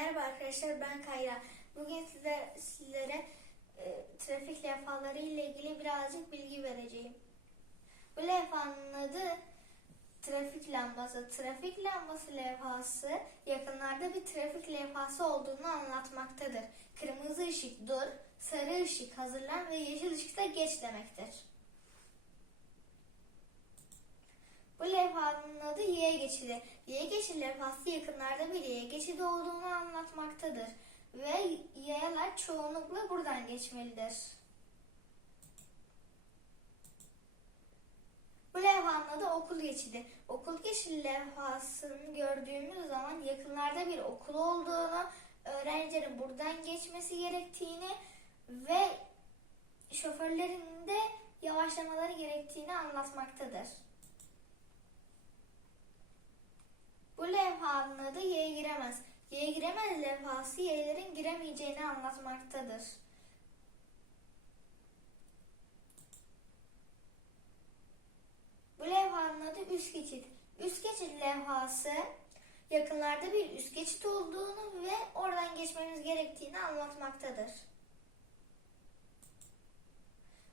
Merhaba arkadaşlar ben Kayra. Bugün size, sizlere e, trafik levhaları ile ilgili birazcık bilgi vereceğim. Bu levhanın adı trafik lambası. Trafik lambası levhası yakınlarda bir trafik levhası olduğunu anlatmaktadır. Kırmızı ışık dur, sarı ışık hazırlan ve yeşil ışıkta geç demektir. Bu levhanın adı Y geçidi. Y geçidi levhası yakınlarda bir Y geçidi olduğunu anlatmaktadır. Ve yayalar çoğunlukla buradan geçmelidir. Bu levhanın adı okul geçidi. Okul geçidi levhasını gördüğümüz zaman yakınlarda bir okul olduğunu, öğrencilerin buradan geçmesi gerektiğini ve şoförlerin de yavaşlamaları gerektiğini anlatmaktadır. Bu levhanın adı Y giremez. Y giremez levhası Y'lerin giremeyeceğini anlatmaktadır. Bu levhanın adı üst geçit. Üst geçit levhası yakınlarda bir üst geçit olduğunu ve oradan geçmemiz gerektiğini anlatmaktadır.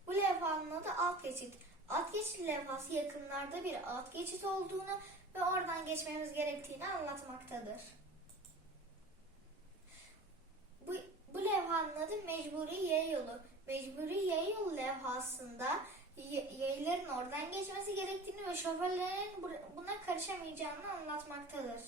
Bu levhanın adı alt geçit. Alt geçit levhası yakınlarda bir alt geçit olduğunu ve oradan geçmemiz gerektiğini anlatmaktadır. Bu, bu levhanın adı Mecburi Y yolu. Mecburi Y yolu levhasında yayların oradan geçmesi gerektiğini ve şoförlerin buna karışamayacağını anlatmaktadır.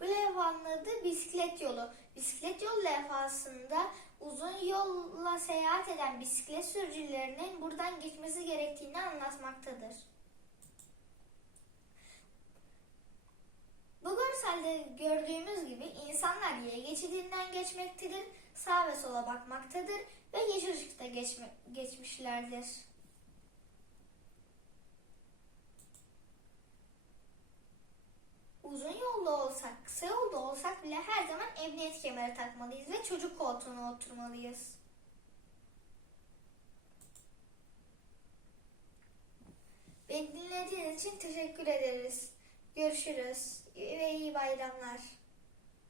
Bu levhanın adı bisiklet yolu. Bisiklet yolu levhasında uzun yolla seyahat eden bisiklet sürücülerinin buradan geçmesi gerektiğini anlatmaktadır. Görselde gördüğümüz gibi insanlar Y geçidinden geçmektedir, sağ ve sola bakmaktadır ve yeşil ışıkta geçme, geçmişlerdir. Uzun yolda olsak, kısa yolda olsak bile her zaman emniyet kemeri takmalıyız ve çocuk koltuğuna oturmalıyız. Beni dinlediğiniz için teşekkür ederiz. Görüşürüz ve iyi bayramlar.